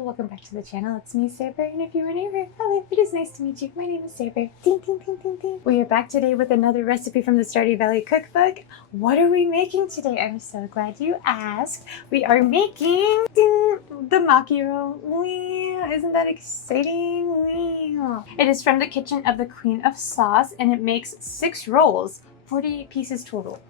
welcome back to the channel. It's me, Searbear, and if you are new here, hello, it is nice to meet you. My name is Searbear. Ding, ding, ding, ding, ding. We are back today with another recipe from the Stardew Valley Cookbook. What are we making today? I'm so glad you asked. We are making the Maki Roll. Wow, isn't that exciting? Wow. It is from the kitchen of the Queen of Sauce, and it makes 6 rolls, 48 pieces total.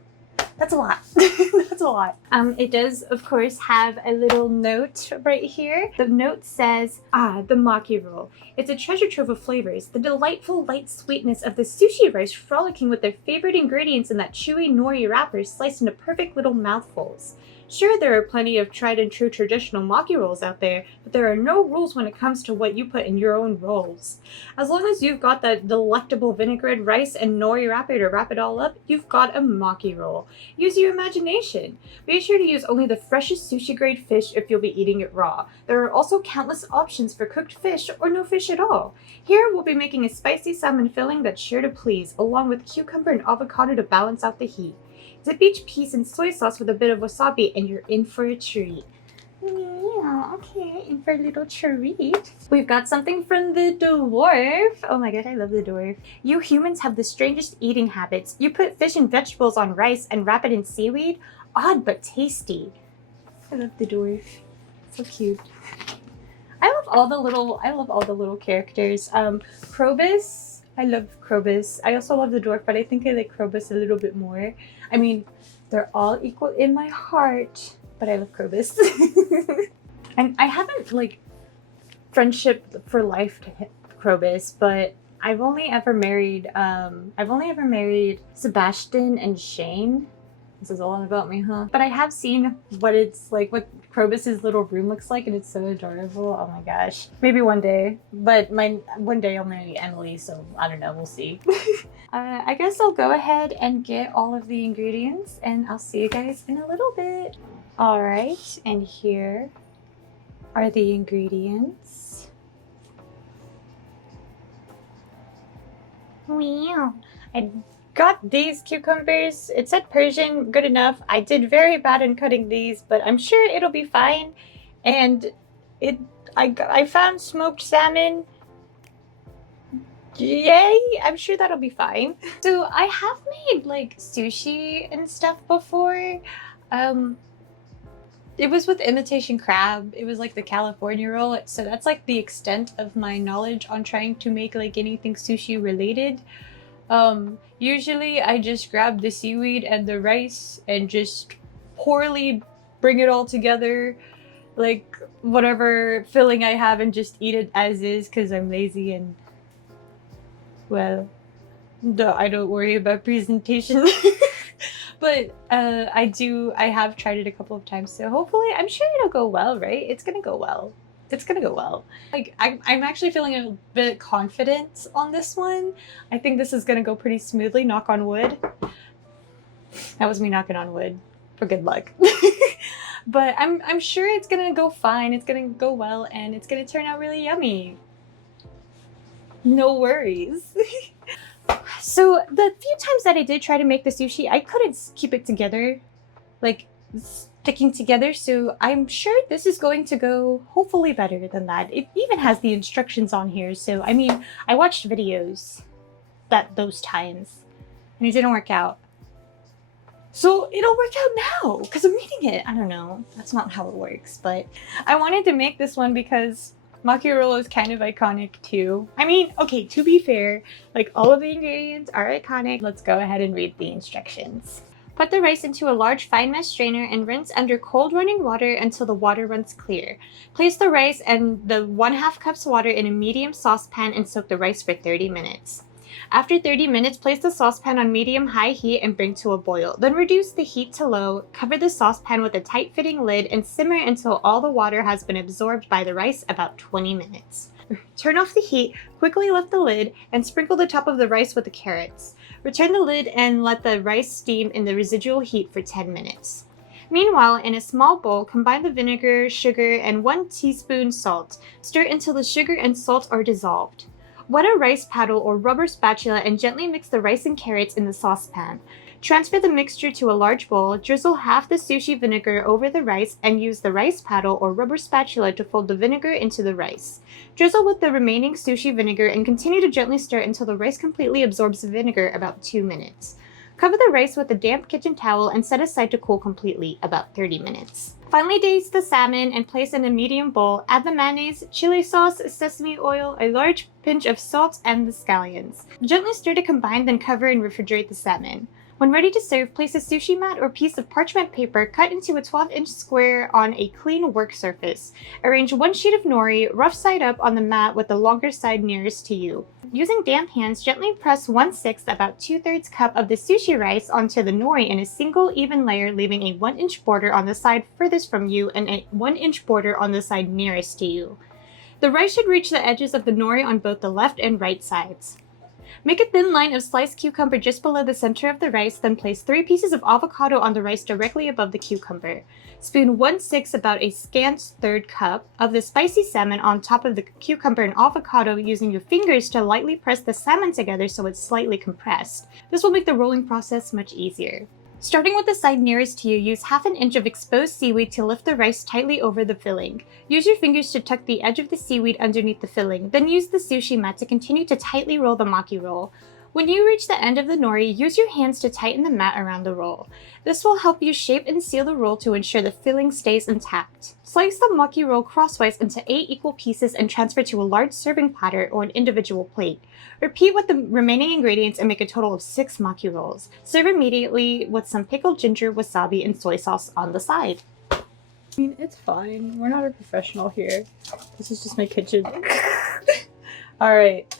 That's a lot. That's a lot. It does, of course, have a little note right here. The note says, the Maki Roll. It's a treasure trove of flavors. The delightful light sweetness of the sushi rice frolicking with their favorite ingredients in that chewy nori wrapper sliced into perfect little mouthfuls. Sure, there are plenty of tried and true traditional Maki rolls out there, but there are no rules when it comes to what you put in your own rolls. As long as you've got that delectable vinaigrette rice and nori wrapper to wrap it all up, you've got a Maki Roll. Use your imagination. Be sure to use only the freshest sushi-grade fish if you'll be eating it raw. There are also countless options for cooked fish or no fish at all. Here, we'll be making a spicy salmon filling that's sure to please, along with cucumber and avocado to balance out the heat. Dip each piece in soy sauce with a bit of wasabi and you're in for a treat. Yeah, okay, in for a little treat. We've got something from the dwarf. Oh my god, I love the dwarf. You humans have the strangest eating habits. You put fish and vegetables on rice and wrap it in seaweed. Odd but tasty. I love the dwarf. So cute. I love all the little characters. Krobus. I love Krobus. I also love the dwarf, but I think I like Krobus a little bit more. I mean, they're all equal in my heart, but I love Krobus. And I haven't, like, friendship for life to Krobus, but I've only ever married Sebastian and Shane. This is all about me, huh? But I have seen what it's like, what Krobus's little room looks like, and it's so adorable. Oh my gosh. Maybe one day. But one day I'll marry Emily, so I don't know. We'll see. I guess I'll go ahead and get all of the ingredients, and I'll see you guys in a little bit. All right, and here are the ingredients. Wow. I got these cucumbers. It said Persian, good enough. I did very bad in cutting these, but I'm sure it'll be fine. And I found smoked salmon. Yay! I'm sure that'll be fine. So I have made like sushi and stuff before. It was with imitation crab. It was like the California roll. So that's like the extent of my knowledge on trying to make like anything sushi related. Usually I just grab the seaweed and the rice and just poorly bring it all together, like whatever filling I have, and just eat it as is because I'm lazy and, well, I don't worry about presentation. But I have tried it a couple of times, so hopefully, I'm sure it'll go well, right? It's gonna go well. It's gonna go well. Like, I'm actually feeling a bit confident on this one. I think this is gonna go pretty smoothly, knock on wood. That was me knocking on wood for good luck. But I'm sure it's gonna go fine, it's gonna go well, and it's gonna turn out really yummy. No worries. So the few times that I did try to make the sushi, I couldn't keep it together, like sticking together, so I'm sure this is going to go hopefully better than that. It even has the instructions on here, so I mean, I watched videos those times and it didn't work out. So it'll work out now because I'm reading it. I don't know, that's not how it works, but I wanted to make this one because Maki Roll is kind of iconic too. I mean, okay, to be fair, like all of the ingredients are iconic. Let's go ahead and read the instructions. Put the rice into a large fine mesh strainer and rinse under cold running water until the water runs clear. Place the rice and the 1/2 cups water in a medium saucepan and soak the rice for 30 minutes. After 30 minutes, place the saucepan on medium-high heat and bring to a boil. Then reduce the heat to low, cover the saucepan with a tight-fitting lid, and simmer until all the water has been absorbed by the rice, about 20 minutes. Turn off the heat, quickly lift the lid, and sprinkle the top of the rice with the carrots. Return the lid and let the rice steam in the residual heat for 10 minutes. Meanwhile, in a small bowl, combine the vinegar, sugar, and 1 teaspoon salt. Stir until the sugar and salt are dissolved. Wet a rice paddle or rubber spatula and gently mix the rice and carrots in the saucepan. Transfer the mixture to a large bowl, drizzle half the sushi vinegar over the rice, and use the rice paddle or rubber spatula to fold the vinegar into the rice. Drizzle with the remaining sushi vinegar and continue to gently stir until the rice completely absorbs the vinegar, about 2 minutes. Cover the rice with a damp kitchen towel and set aside to cool completely, about 30 minutes. Finally, daze the salmon and place in a medium bowl. Add the mayonnaise, chili sauce, sesame oil, a large pinch of salt, and the scallions. Gently stir to combine, then cover and refrigerate the salmon. When ready to serve, place a sushi mat or piece of parchment paper cut into a 12-inch square on a clean work surface. Arrange one sheet of nori, rough side up, on the mat with the longer side nearest to you. Using damp hands, gently press 1/6, about 2/3 cup of the sushi rice onto the nori in a single even layer, leaving a 1-inch border on the side furthest from you and a 1-inch border on the side nearest to you. The rice should reach the edges of the nori on both the left and right sides. Make a thin line of sliced cucumber just below the center of the rice, then place 3 pieces of avocado on the rice directly above the cucumber. Spoon 1/6, about a scant 1/3 cup, of the spicy salmon on top of the cucumber and avocado, using your fingers to lightly press the salmon together so it's slightly compressed. This will make the rolling process much easier. Starting with the side nearest to you, use 1/2 inch of exposed seaweed to lift the rice tightly over the filling. Use your fingers to tuck the edge of the seaweed underneath the filling, then use the sushi mat to continue to tightly roll the maki roll. When you reach the end of the nori, use your hands to tighten the mat around the roll. This will help you shape and seal the roll to ensure the filling stays intact. Slice the maki roll crosswise into 8 equal pieces and transfer to a large serving platter or an individual plate. Repeat with the remaining ingredients and make a total of 6 maki rolls. Serve immediately with some pickled ginger, wasabi, and soy sauce on the side. I mean, it's fine. We're not a professional here. This is just my kitchen. Alright,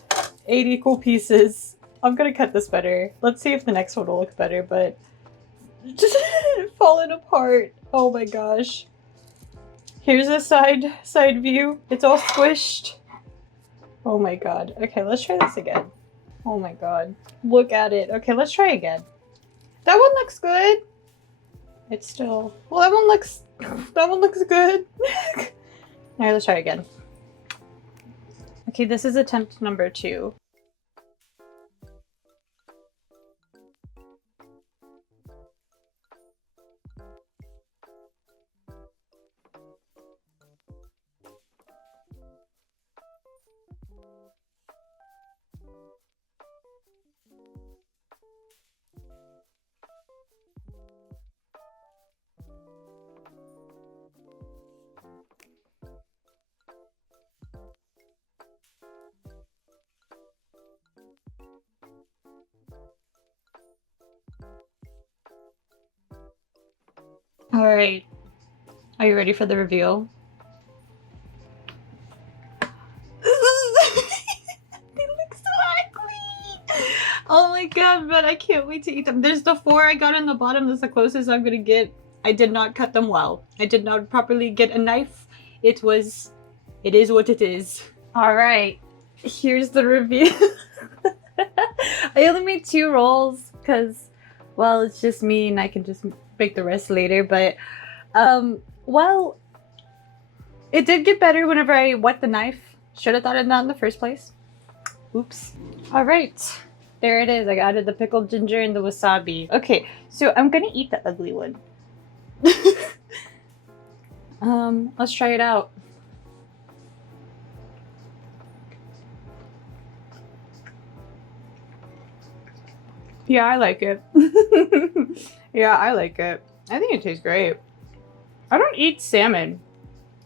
8 equal pieces. I'm gonna cut this better. Let's see if the next one will look better, but just falling apart. Oh my gosh. Here's a side view. It's all squished. Oh my god. Okay, let's try this again. Oh my god. Look at it. Okay, let's try again. That one looks good. It's still... Well, that one looks good. Alright, let's try again. Okay, this is attempt number 2. Alright, are you ready for the reveal? They look so ugly! Oh my god, but I can't wait to eat them. There's the 4 I got on the bottom, that's the closest I'm gonna get. I did not cut them well. I did not properly get a knife. It is what it is. Alright, here's the reveal. I only made 2 rolls because, well, it's just me and I can just make the rest later, but well, it did get better whenever I wet the knife. Should have thought of that in the first place. Oops. All right, there it is. I added the pickled ginger and the wasabi. Okay, so I'm gonna eat the ugly one. Let's try it out. Yeah, I like it. Yeah, I like it. I think it tastes great. I don't eat salmon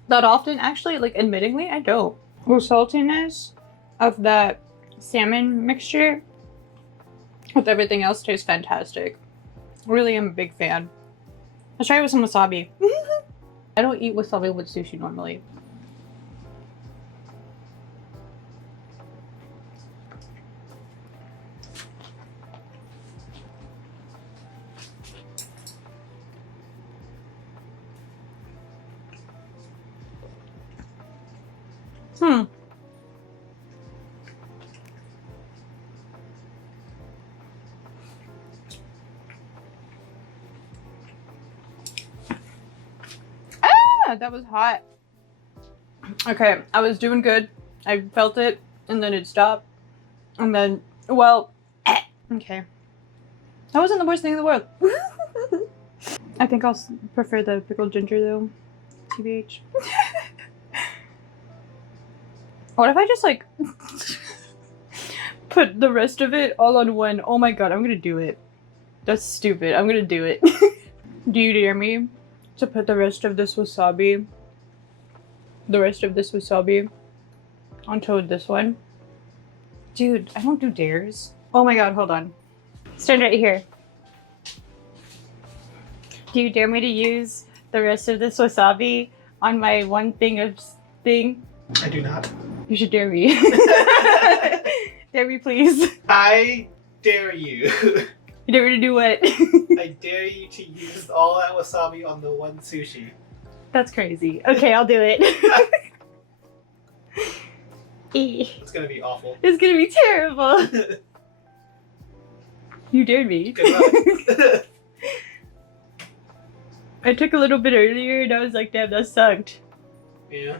that often, actually. Like, admittingly, I don't. The saltiness of that salmon mixture with everything else tastes fantastic. Really am a big fan. Let's try it with some wasabi. I don't eat wasabi with sushi normally. Ah, that was hot. Okay, I was doing good. I felt it, and then it stopped. And then, well, okay. That wasn't the worst thing in the world. I think I'll prefer the pickled ginger though. TBH. What if I just like put the rest of it all on one? Oh my god, I'm gonna do it. That's stupid. I'm gonna do it. Do you dare me to put the rest of this wasabi onto this one? Dude, I don't do dares. Oh my god, hold on. Stand right here. Do you dare me to use the rest of this wasabi on my one thing of thing? I do not. You should dare me. Dare me, please. I dare you. You dare me to do what? I dare you to use all that wasabi on the one sushi. That's crazy. Okay, I'll do it. It's gonna be awful. It's gonna be terrible. You dared me. Good luck. I took a little bit earlier and I was like, damn, that sucked. Yeah.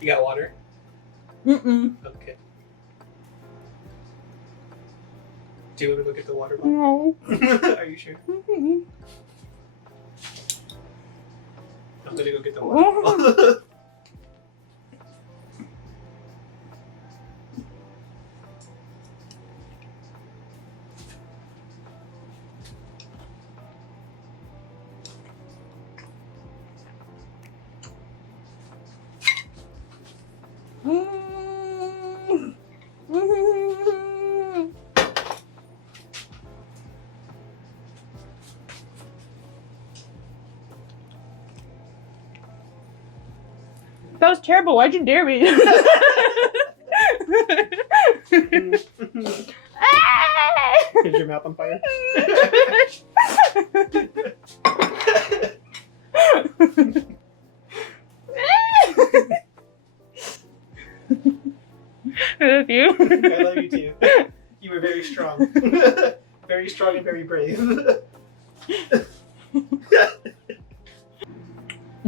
You got water? Mm-mm. Okay. Do you want to go get the water bottle? No. Are you sure? I'm gonna go get the water bottle. That was terrible. Why'd you dare me? Is your mouth on fire? I love you. I love you too. You were very strong. Very strong and very brave.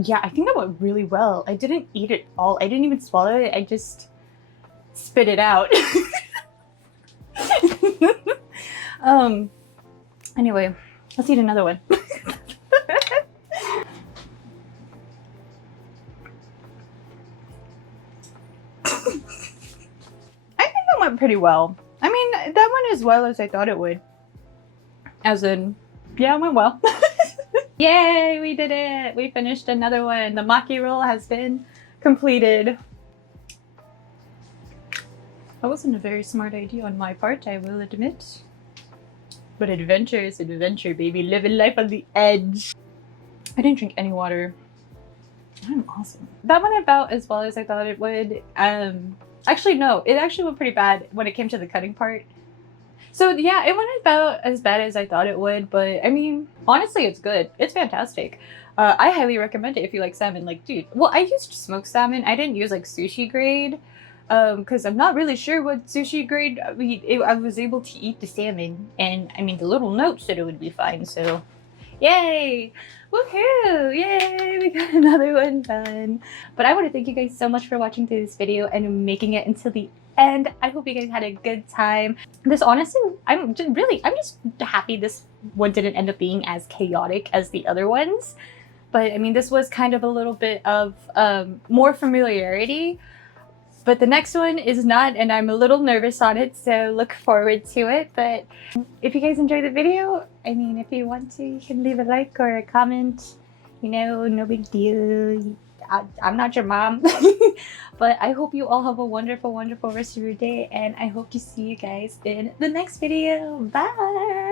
Yeah, I think that went really well. I didn't eat it all. I didn't even swallow it. I just spit it out. Anyway, let's eat another one. I think that went pretty well. I mean, that went as well as I thought it would. As in, yeah, it went well. Yay, we did it! We finished another one. The Maki Roll has been completed. That wasn't a very smart idea on my part, I will admit. But adventure is adventure, baby. Living life on the edge. I didn't drink any water. I'm awesome. That went about as well as I thought it would. Actually, no. It actually went pretty bad when it came to the cutting part. So yeah, it went about as bad as I thought it would, but I mean, honestly, it's good. It's fantastic. I highly recommend it if you like salmon. Like, dude, well, I used smoked salmon. I didn't use like sushi grade, because I'm not really sure what sushi grade. I was able to eat the salmon, and I mean, the little note said it would be fine. So, yay! Woohoo! Yay! We got another one done. But I want to thank you guys so much for watching through this video and making it until the end. I hope you guys had a good time. This honestly, I'm just happy this one didn't end up being as chaotic as the other ones. But I mean, this was kind of a little bit of more familiarity. But the next one is not, and I'm a little nervous on it, so look forward to it. But if you guys enjoyed the video, I mean, if you want to, you can leave a like or a comment. You know, no big deal. I'm not your mom. But I hope you all have a wonderful, wonderful rest of your day, and I hope to see you guys in the next video. Bye!